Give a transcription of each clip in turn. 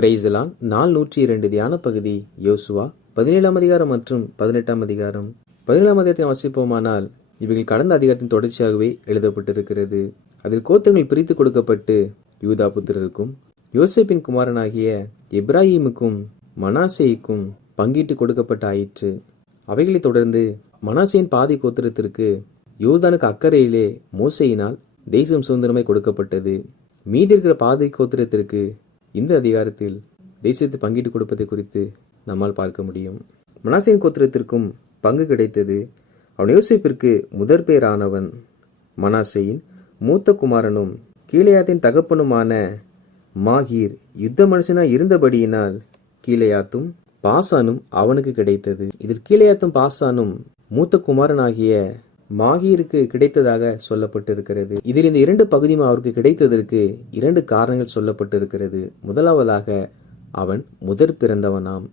பிரைஸ்லான் நாள் 102 தியான பகுதி யோசுவா 17ஆம் அதிகாரம் மற்றும் 18ஆம் அதிகாரம். 17ஆம் அதிகாரத்தை வாசிப்போமானால், இவைகள் கடந்த அதிகாரத்தின் தொடர்ச்சியாகவே எழுதப்பட்டிருக்கிறது. அதில் கோத்திரங்கள் பிரித்து கொடுக்கப்பட்டு யூதா புத்திரருக்கும் யோசேப்பின் குமாரனாகிய எப்ராஹிமுக்கும் மனாசேய்க்கும் பங்கிட்டு கொடுக்கப்பட்ட ஆயிற்று. அவைகளைத் தொடர்ந்து மனாசேயின் பாதி கோத்திரத்திற்கு யோர்தானுக்கு அக்கறையிலே மோசேயினால் தேசம் சுதந்திரமாய் கொடுக்கப்பட்டது. மீதி இருக்கிற பாதி கோத்திரத்திற்கு இந்த அதிகாரத்தில் தேசத்தை பங்கிட்டு கொடுப்பதை குறித்து நம்மால் பார்க்க முடியும். மனாசேயின் கோத்திரத்திற்கும் பங்கு கிடைத்தது. அவன் யோசேப்பிற்கு முதற் பேரானவன். மனாசேயின் மூத்த குமாரனும் கீலேயாத்தின் தகப்பனுமான மாகீர் யுத்த மனுஷனாய் இருந்தபடியினால் கீலேயாத்தும் பாசானும் அவனுக்கு கிடைத்தது. இதில் கீலேயாத்தும் பாசானும் மூத்த குமாரனாகிய மாகீருக்கு கிடைத்ததாக சொல்லப்பட்டிருக்கிறது. இதில் இந்த இரண்டு பகுதியும் அவருக்கு கிடைத்ததற்கு இரண்டு காரணங்கள் சொல்லப்பட்டிருக்கிறது. முதலாவதாக, அவன் முதற் பிறந்தவனாம்.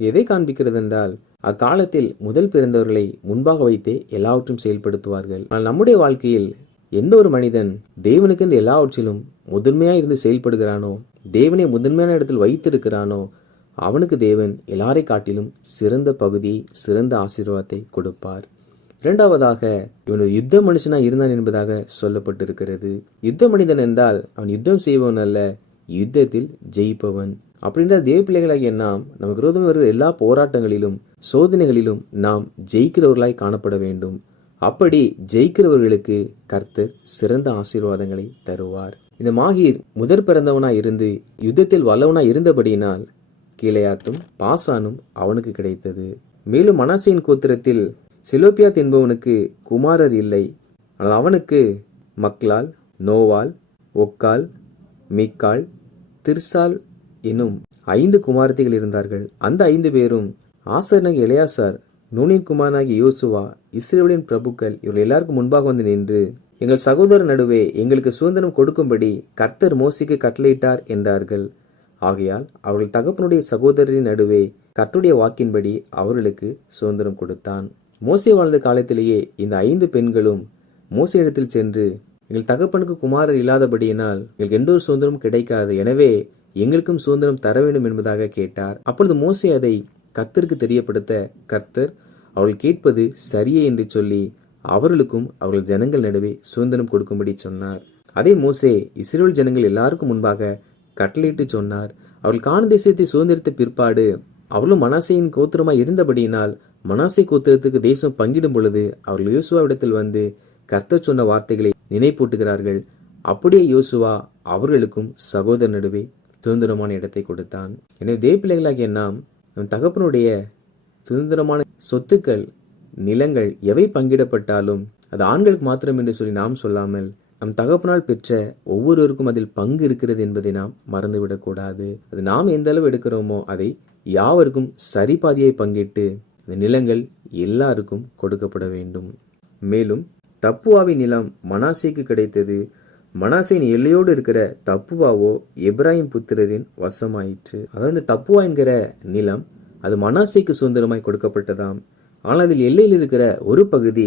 எதை காண்பிக்கிறது என்றால், அக்காலத்தில் முதல் பிறந்தவர்களை முன்பாக வைத்தே எல்லாவற்றும் செயல்படுத்துவார்கள். ஆனால் நம்முடைய வாழ்க்கையில் எந்த ஒரு மனிதன் தேவனுக்கு இந்த எல்லாவற்றிலும் முதன்மையாக இருந்து செயல்படுகிறானோ, தேவனை முதன்மையான இடத்தில் வைத்திருக்கிறானோ, அவனுக்கு தேவன் எல்லாரை காட்டிலும் சிறந்த பகுதியை, சிறந்த ஆசீர்வாதத்தை கொடுப்பார். இரண்டாவதாக, இவன் ஒரு யுத்த மனுஷனாக இருந்தான் என்பதாக சொல்லப்பட்டிருக்கிறது. யுத்த மனிதன் என்றால் அவன் யுத்தம் செய்பவன் அல்ல, யுத்தத்தில் ஜெயிப்பவன். அப்படின்றால் தேவ பிள்ளைகளாகிய நாம் நமக்கு விரோதமாக வருகிற எல்லா போராட்டங்களிலும் சோதனைகளிலும் நாம் ஜெயிக்கிறவர்களாய் காணப்பட வேண்டும். அப்படி ஜெயிக்கிறவர்களுக்கு கர்த்தர் சிறந்த ஆசீர்வாதங்களை தருவார். இந்த மாகீர் முதற் பிறந்தவனாய் இருந்து யுத்தத்தில் வல்லவனாய் இருந்தபடியினால் கீலேயாத்தும் பாசானும் அவனுக்கு கிடைத்தது. மேலும் மனாசேயின் கோத்திரத்தில் செலோப்பியாத் என்பவனுக்கு குமாரர் இல்லை. ஆனால் அவனுக்கு மக்லால், நோவால், ஒக்கால், மீக்காள், திர்சால் என்னும் 5 குமாரத்திகள் இருந்தார்கள். அந்த 5 பேரும் ஆசாரியனாகிய எலெயாசார், நூனின் குமாரனாகிய யோசுவா, இஸ்ரவேலின் பிரபுக்கள் இவர்கள் எல்லாருக்கும் முன்பாக வந்து நின்று, எங்கள் சகோதரர் நடுவே எங்களுக்கு சுதந்திரம் கொடுக்கும்படி கர்த்தர் மோசேக்கு கட்டளையிட்டார் என்றார்கள். ஆகையால் அவர்கள் தகப்பனுடைய சகோதரரின் நடுவே கர்த்தருடைய வாக்கின்படி அவர்களுக்கு சுதந்திரம் கொடுத்தான். மோசே வாழ்ந்த காலத்திலேயே இந்த 5 பெண்களும் மோசே இடத்தில் சென்று, எங்கள் தகப்பனுக்கு குமாரர் இல்லாதபடியினால் எங்களுக்கு எந்த ஒரு சுதந்திரமும் கிடைக்காது, எனவே எங்களுக்கும் சுதந்திரம் தர வேண்டும் என்பதாக கேட்டார். அப்பொழுது மோசே அதை கர்த்தருக்கு தெரியப்படுத்த, கர்த்தர் அவர்கள் கேட்பது சரியே என்று சொல்லி அவர்களுக்கும் அவர்கள் ஜனங்கள் நடுவே சுதந்திரம் கொடுக்கும்படி சொன்னார். அதே மோசே இஸ்ரவேல் ஜனங்கள் எல்லாருக்கும் முன்பாக கட்டளையிட்டு சொன்னார். அவர்கள் கானான் தேசத்தை சுதந்திரித்த பிற்பாடு அவர்களும் மனாசேயின் கோத்திரமாய் இருந்தபடியினால் மனாசே கோத்திரத்துக்கு தேசம் பங்கிடும் பொழுது அவர்கள் யோசுவாவிடத்தில் வந்து கர்த்தர் சொன்ன வார்த்தைகளை நினைப்பூட்டுகிறார்கள். அப்படியே யோசுவா அவர்களுக்கும் சகோதர நடுவே சுதந்திரமான இடத்தை கொடுத்தான். எனவே தேவ பிள்ளைகளாகிய நாம் நம் தகப்பனுடைய சுதந்திரமான சொத்துக்கள், நிலங்கள் எவை பங்கிடப்பட்டாலும் அது ஆண்களுக்கு மாத்திரம் என்று சொல்லி நாம் சொல்லாமல், நம் தகப்பனால் பெற்ற ஒவ்வொருவருக்கும் அதில் பங்கு இருக்கிறது என்பதை நாம் மறந்துவிடக்கூடாது. அது நாம் எந்த அளவு எடுக்கிறோமோ அதை யாவருக்கும் சரிபாதியை பங்கிட்டு இந்த நிலங்கள் எல்லாருக்கும் கொடுக்கப்பட வேண்டும். மேலும் தப்புவாவின் நிலம் மனாசேக்கு கிடைத்தது. மனாசேயின் எல்லையோடு இருக்கிற தப்புவாவோ எப்ராஹிம் புத்திரரின் வசமாயிற்று. அதாவது இந்த தப்புவா என்கிற நிலம் அது மனாசேக்கு சுதந்திரமாய் கொடுக்கப்பட்டதாம். ஆனால் அதில் எல்லையில் இருக்கிற ஒரு பகுதி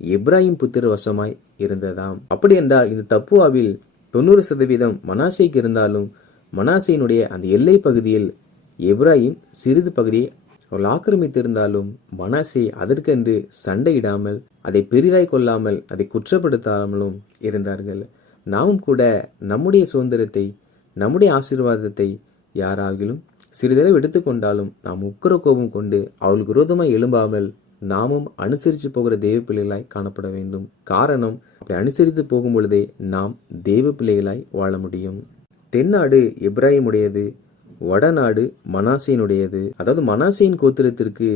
எப்ராஹிம் புத்திர வசமாய் இருந்ததாம். அப்படி என்றால் இந்த தப்புவாவில் 90% மனாசேக்கு இருந்தாலும் மனாசேயினுடைய அந்த எல்லை பகுதியில் எப்ராஹிம் சிறிது பகுதியை அவர்கள் ஆக்கிரமித்திருந்தாலும் மனாசே அதற்கென்று சண்டையிடாமல், அதை பெரிதாய் கொள்ளாமல், அதை குற்றப்படுத்தாமலும் இருந்தார்கள். நாமும் கூட நம்முடைய சுதந்திரத்தை, நம்முடைய ஆசீர்வாதத்தை யாராகிலும் சிறிதளவு எடுத்துக்கொண்டாலும் நாம் உக்கிர கோபம் கொண்டு அவர்களுக்கு விரோதமாய் எழும்பாமல் நாமும் அனுசரித்து போகிற தேவ பிள்ளைகளாய் காணப்பட வேண்டும். காரணம், அப்படி அனுசரித்து போகும் பொழுதே நாம் தேவ பிள்ளைகளாய் வாழ முடியும். தென்னாடு எப்ராஹிமுடையது, வடநாடு மனாசேயினுடையது. அதாவது மனாசேயின் கோத்திரத்திற்கு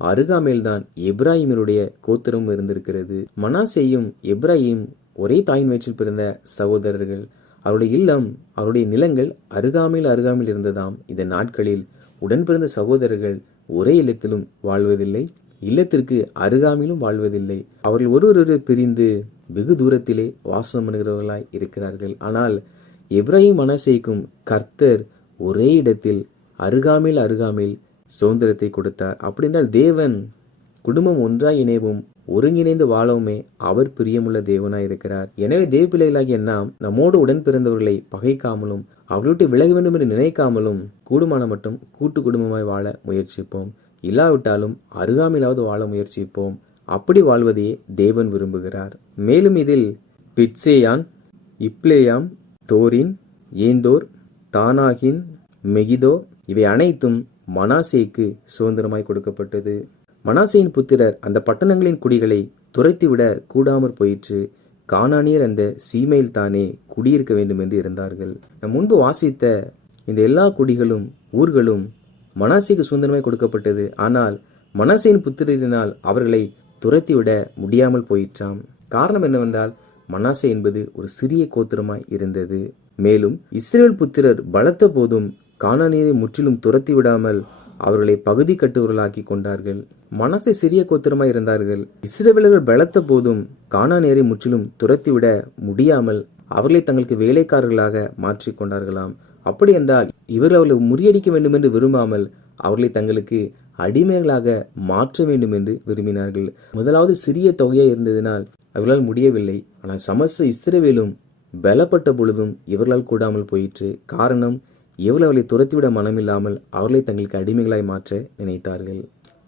அருகாமையில்தான் எப்ராஹிமினுடைய கோத்திரம் இருந்திருக்கிறது. மனாசேயும் எப்ராஹிம் ஒரே தாயின் வயிற்றில் பிறந்த சகோதரர்கள். அவருடைய இல்லம், அவருடைய நிலங்கள் அருகாமையில் இருந்ததாம். இந்த நாட்களில் உடன் பிறந்த சகோதரர்கள் ஒரே இல்லத்திலும் வாழ்வதில்லை, இல்லத்திற்கு அருகாமையிலும் வாழ்வதில்லை. அவர்கள் ஒருவரொரு பிரிந்து வெகு தூரத்திலே வாசம் பண்ணுகிறவர்களாய் இருக்கிறார்கள். ஆனால் எப்ராஹிம் மனாசேய்க்கும் கர்த்தர் ஒரே இடத்தில் அருகாமையில் சுதந்திரத்தை கொடுத்தார். அப்படின்றால் தேவன் குடும்பம் ஒன்றாய் இணைவும் ஒருங்கிணைந்து வாழவுமே அவர் பிரியமுள்ள தேவனாய் இருக்கிறார். எனவே தேவ பிள்ளைகளாகிய நாம் நம்மோடு உடன் பிறந்தவர்களை பகைக்காமலும் அவர்களை விட்டு விலக வேண்டும் என்று நினைக்காமலும் கூடுமான மட்டும் கூட்டு குடும்பமாய் வாழ முயற்சிப்போம். இல்லாவிட்டாலும் அருகாமையிலாவது வாழ முயற்சிப்போம். அப்படி வாழ்வதையே தேவன் விரும்புகிறார். மேலும் இதில் பிட்சேயான், இப்ளேயாம், தோரின், ஏந்தோர், தானாகின், மெகிதோ இவை அனைத்தும் மனாசேக்கு சுதந்திரமாய் கொடுக்கப்பட்டது. மனாசேயின் புத்திரர் அந்த பட்டணங்களின் குடிகளை துரைத்துவிட கூடாமற் போயிற்று. கானானியர் அந்த சீமையில் தானே குடியிருக்க வேண்டும் என்று இருந்தார்கள். நம் முன்பு வாசித்த இந்த எல்லா குடிகளும் ஊர்களும் மனாசேக்கு சுதந்திரமாய் கொடுக்கப்பட்டது. ஆனால் மனாசேயின் புத்திரரினால் அவர்களை துரத்திவிட முடியாமல் போயிற்றாம். காரணம் என்னவென்றால் மனாசே என்பது ஒரு சிறிய கோத்திரமாய் இருந்தது. மேலும் இஸ்ரவேல் புத்திரர் பலத்த போதும் கானானியரை முற்றிலும் துரத்தி விடாமல் அவர்களை பகுதி கட்டுவர்களாக்கி கொண்டார்கள். மனாசே சிறிய கோத்திரமாய் இருந்தார்கள். இஸ்ரவேலர்கள் பலத்த போதும் கானானியரை முற்றிலும் துரத்திவிட முடியாமல் அவர்களை தங்களுக்கு வேலைக்காரர்களாக மாற்றிக் கொண்டார்களாம். அப்படி என்றால் இவர்கள் அவர்களை முறியடிக்க வேண்டும் என்று விரும்பாமல் அவர்களை தங்களுக்கு அடிமைகளாக மாற்ற வேண்டும் என்று விரும்பினார்கள். முதலாவது சிறிய தொகையாக இருந்ததினால் அவர்களால் முடியவில்லை. ஆனால் சமஸ்த இஸ்ரவேலும் பலப்பட்ட பொழுதும் இவர்களால் கூடாமல் போயிற்று. காரணம், இவர்கள் அவர்களை துரத்திவிட மனமில்லாமல் அவர்களை தங்களுக்கு அடிமைகளாய் மாற்ற நினைத்தார்கள்.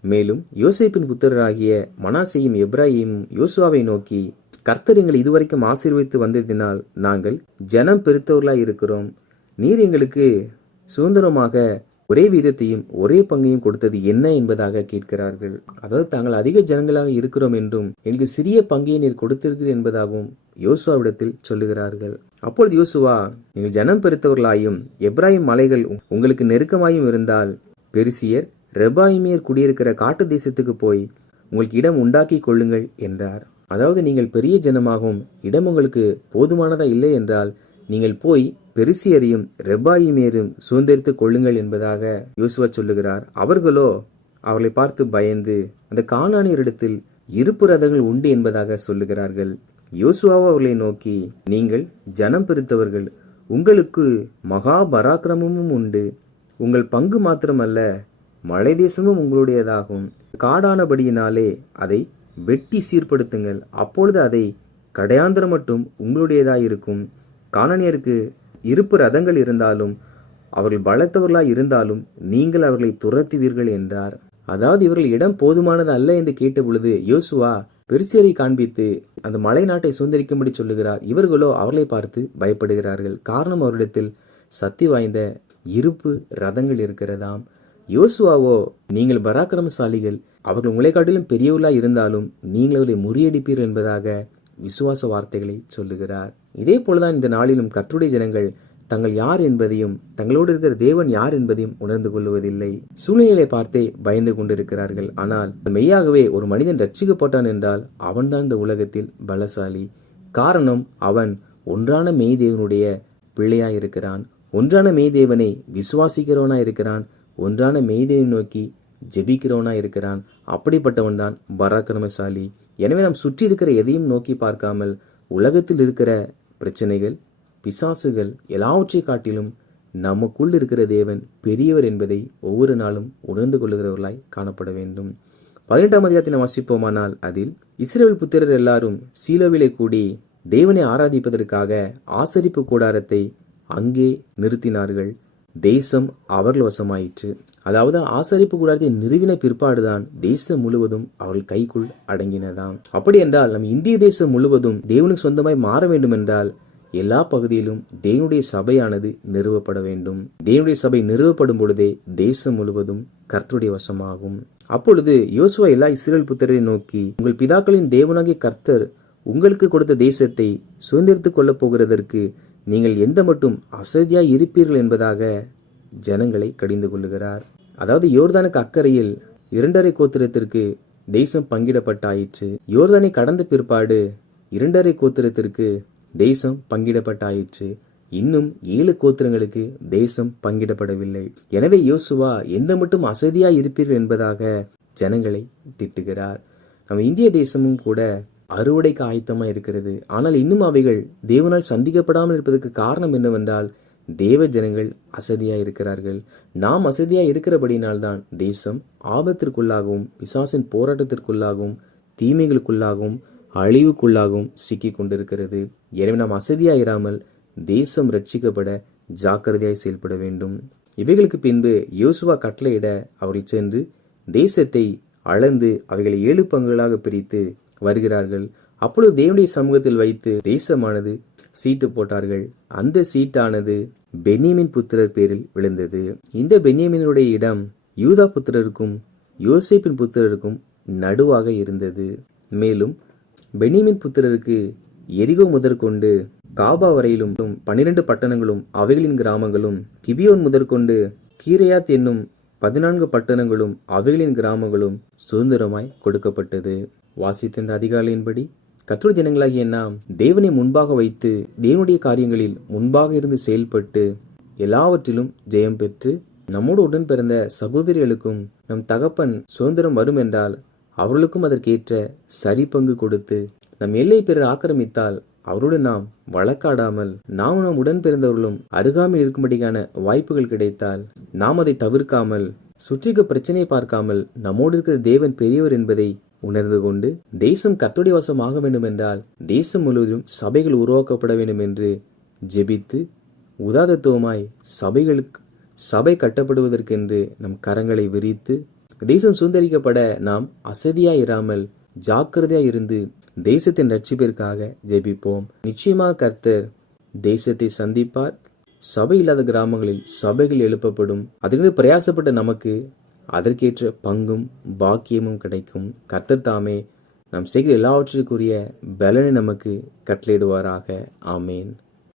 மேலும் யோசேப்பின் புத்திரராகிய மனாசேயும் எப்ராயிமும் யோசுவாவை நோக்கி, கர்த்தர் எங்களை இதுவரைக்கும் ஆசீர்வதித்து வந்ததினால் நாங்கள் ஜனம் பெருத்தவர்களாய் இருக்கிறோம். நீர் எங்களுக்கு சுதந்திரமாக ஒரே வீதத்தையும் ஒரே பங்கையும் கொடுத்தது என்ன என்பதாக கேட்கிறார்கள். அதாவது தாங்கள் அதிக ஜனங்களாக இருக்கிறோம் என்றும் எங்களுக்கு சிறிய பங்கையை நீர் கொடுத்திருக்கிறீர் என்பதாகவும் யோசுவாவிடத்தில் சொல்லுகிறார்கள். அப்பொழுது யோசுவா, நீங்கள் ஜனம் பெருத்தவர்களாயும் எப்ராயிம் மலைகள் உங்களுக்கு நெருக்கமாயும் இருந்தால் பெரிசியர் ரெபாயிமியர் குடியிருக்கிற காட்டு தேசத்துக்கு போய் உங்களுக்கு இடம் உண்டாக்கி கொள்ளுங்கள் என்றார். அதாவது நீங்கள் பெரிய ஜனமாகவும் இடம் உங்களுக்கு போதுமானதா இல்லை என்றால் நீங்கள் போய் பெரிசியரையும் ரெபாயிமியரும் சுதந்திரித்துக் கொள்ளுங்கள் என்பதாக யோசுவா சொல்லுகிறார். அவர்களோ அவர்களை பார்த்து பயந்து அந்த கானானியரிடத்தில் இருப்பு ரதங்கள் உண்டு என்பதாக சொல்லுகிறார்கள். யோசுவாவோ அவர்களை நோக்கி, நீங்கள் ஜனம் பெருத்தவர்கள், உங்களுக்கு மகா பராக்கிரமமும் உண்டு. உங்கள் பங்கு மாத்திரமல்ல, மலை தேசமும் உங்களுடையதாகும். காடானபடியினாலே அதை வெட்டி சீர்படுத்துங்கள். அப்பொழுது அதை கடையாந்திரம் மட்டும் உங்களுடையதாயிருக்கும். கானானியருக்கு இருப்பு ரதங்கள் இருந்தாலும் அவர்கள் பலத்தவர்களாய் இருந்தாலும் நீங்கள் அவர்களை துரத்துவீர்கள் என்றார். அதாவது இவர்கள் இடம் போதுமானது அல்ல என்று கேட்ட பொழுது யோசுவா பெரிசியரை காண்பித்து அந்த மலை நாட்டை சுதந்திரிக்கும்படி சொல்லுகிறார். இவர்களோ அவர்களை பார்த்து பயப்படுகிறார்கள். காரணம், அவரிடத்தில் சக்தி வாய்ந்த இருப்பு ரதங்கள் இருக்கிறதாம். யோசுவாவோ, நீங்கள் பராக்கிரமசாலிகள், அவர்கள் உங்களை காட்டிலும் பெரியவர்களாய் இருந்தாலும் நீங்கள் அவர்களை முறியடிப்பீர்கள் என்பதாக விசுவாச வார்த்தைகளை சொல்லுகிறார். இதே போலதான் இந்த நாளிலும் கர்த்தருடைய ஜனங்கள் தங்கள் யார் என்பதையும் தங்களோடு இருக்கிற தேவன் யார் என்பதையும் உணர்ந்து கொள்வதில்லை. சூழ்நிலையை பார்த்தே பயந்து கொண்டிருக்கிறார்கள். ஆனால் மெய்யாகவே ஒரு மனிதன் ரட்சிக்கப்பட்டான் என்றால் அவன்தான் இந்த உலகத்தில் பலசாலி. காரணம், அவன் ஒன்றான மெய்தேவனுடைய பிள்ளையாயிருக்கிறான். ஒன்றான மெய்தேவனை விசுவாசிக்கிறவனாய் இருக்கிறான். ஒன்றான மெய்தேவனை நோக்கி ஜெபிக்கிறவனாய் இருக்கிறான். அப்படிப்பட்டவன் தான் பராக்கிரமசாலி. எனவே நாம் சுற்றி இருக்கிற எதையும் நோக்கி பார்க்காமல் உலகத்தில் இருக்கிற பிரச்சனைகள், பிசாசுகள் எல்லாவற்றை காட்டிலும் நமக்குள் இருக்கிற தேவன் பெரியவர் என்பதை ஒவ்வொரு நாளும் உணர்ந்து கொள்ளுகிறவர்களாய் காணப்பட வேண்டும். 18ஆம் அதிகாரத்தை நாம் வாசிப்போமானால் அதில் இஸ்ரவேல் புத்திரர் எல்லாரும் சீலோவிலே கூடி தேவனை ஆராதிப்பதற்காக ஆசரிப்பு கூடாரத்தை அங்கே நிறுத்தினார்கள். தேசம் அவர்கள் வசமாயிற்று. அதாவது ஆசரிப்பு கூடாரத்தை நிறுவின பிற்பாடுதான் தேசம் முழுவதும் அவர்கள் கைக்குள் அடங்கினதாம். அப்படி என்றால் நம் இந்திய தேசம் முழுவதும் தேவனுக்கு சொந்தமாய் மாற வேண்டும் என்றால் எல்லா பகுதியிலும் தேவனுடைய சபையானது நிறுவப்பட வேண்டும். தேவனுடைய சபை நிறுவப்படும் பொழுதே தேசம் முழுவதும் கர்த்தருடைய வசமாகும். அப்பொழுது யோசுவா எல்லா இஸ்ரவேல் புத்திரரை நோக்கி, உங்கள் பிதாக்களின் தேவனாகிய கர்த்தர் உங்களுக்கு கொடுத்த தேசத்தை சுதந்திரித்துக் கொள்ளப் போகிறதற்கு நீங்கள் எந்த மட்டும் அசதியாய் இருப்பீர்கள் என்பதாக ஜனங்களை கடிந்து கொள்ளுகிறார். அதாவது யோர்தானுக்கு அக்கறையில் 2½ கோத்திரத்திற்கு தேசம் பங்கிடப்பட்டாயிற்று. யோர்தானை கடந்த பிற்பாடு 2½ கோத்திரத்திற்கு தேசம் பங்கிடப்பட்டாயிற்று. இன்னும் 7 கோத்திரங்களுக்கு தேசம் பங்கிடப்படவில்லை. எனவே யோசுவா எந்த மட்டும் அசதியாய் இருப்பீர்கள் என்பதாக ஜனங்களை திட்டுகிறார். நம்ம இந்திய தேசமும் கூட அறுவடைக்கு ஆயத்தமாக இருக்கிறது. ஆனால் இன்னும் அவைகள் தேவனால் சந்திக்கப்படாமல் இருப்பதற்கு காரணம் என்னவென்றால் தேவ ஜனங்கள் அசதியாய் இருக்கிறார்கள். நாம் அசதியாய் இருக்கிறபடினால்தான் தேசம் ஆபத்திற்குள்ளாகவும் பிசாசின் போராட்டத்திற்குள்ளாகவும் தீமைகளுக்குள்ளாகவும் அழிவுக்குள்ளாகவும் சிக்கி கொண்டிருக்கிறது. எனவே நாம் அசதியாயிராமல் தேசம் ரட்சிக்கப்பட ஜாக்கிரதையாய் செயல்பட வேண்டும். இவைகளுக்கு பின்பு யோசுவா கட்டளையிட அவர்கள் சென்று தேசத்தை அளந்து அவைகளை 7 பங்குகளாக பிரித்து வருகிறார்கள். அப்பொழுது தேவனுடைய சமூகத்தில் வைத்து தேசமானது சீட்டு போட்டார்கள். அந்த சீட்டானது பென்யமீன் புத்திரர் பேரில் விழுந்தது. இந்த பென்யமீனுடைய இடம் யூதா புத்திரருக்கும் யோசேப்பின் புத்திரருக்கும் நடுவாக இருந்தது. மேலும் பென்யமீன் புத்திரருக்கு எரிகோ முதற்கொண்டு காபா வரையிலும் 12 பட்டணங்களும் அவைகளின் கிராமங்களும், கிபியோன் முதற்கொண்டு கீரையாத் என்னும் 14 பட்டணங்களும் அவைகளின் கிராமங்களும் சுதந்திரமாய் கொடுக்கப்பட்டது. வாசித்த இந்த அதிகாலையின்படி கர்த்தருடைய ஜனங்களாகிய நாம் தேவனை முன்பாக வைத்து தேவனுடைய காரியங்களில் முன்பாக இருந்து செயல்பட்டு எல்லாவற்றிலும் ஜெயம் பெற்று நம்மோடு உடன் பிறந்த சகோதரிகளுக்கும் நம் தகப்பன் சுதந்திரம் வரும் என்றால் அவர்களுக்கும் அதற்கேற்ற சரி பங்கு கொடுத்து நம் எல்லை பிறர் ஆக்கிரமித்தால் அவரோடு நாம் வழக்காடாமல் நாம் நம் உடன் பிறந்தவர்களும் அருகாமையில் இருக்கும்படியான வாய்ப்புகள் கிடைத்தால் நாம் அதை தவிர்க்காமல் சுற்றிக்கு பிரச்சனையை பார்க்காமல் நம்மோடு இருக்கிற தேவன் பெரியவர் என்பதை உணர்ந்து கொண்டு தேசம் கர்த்தருடைய வசம் ஆக வேண்டும் என்றால் தேசம் முழுவதும் சபைகள் உருவாக்கப்பட வேண்டும் என்று ஜெபித்து உதாதத்துவமாய் சபை கட்டப்படுவதற்கென்று நம் கரங்களை விரித்து தேசம் சுதந்திரிக்கப்பட நாம் அசதியாய் இராமல் ஜாக்கிரதையாய் இருந்து தேசத்தின் ரட்சிப்பிற்காக ஜெபிப்போம். நிச்சயமாக கர்த்தர் தேசத்தை சந்திப்பார். சபை இல்லாத கிராமங்களில் சபைகள் எழுப்பப்படும். அதற்கு பிரயாசப்பட்ட நமக்கு அதற்கேற்ற பங்கும் பாக்கியமும் கிடைக்கும். கர்த்தர் தாமே நாம் செய்கிற எல்லாவற்றிற்குரிய பலனை நமக்கு கட்டளையிடுவாராக. ஆமேன்.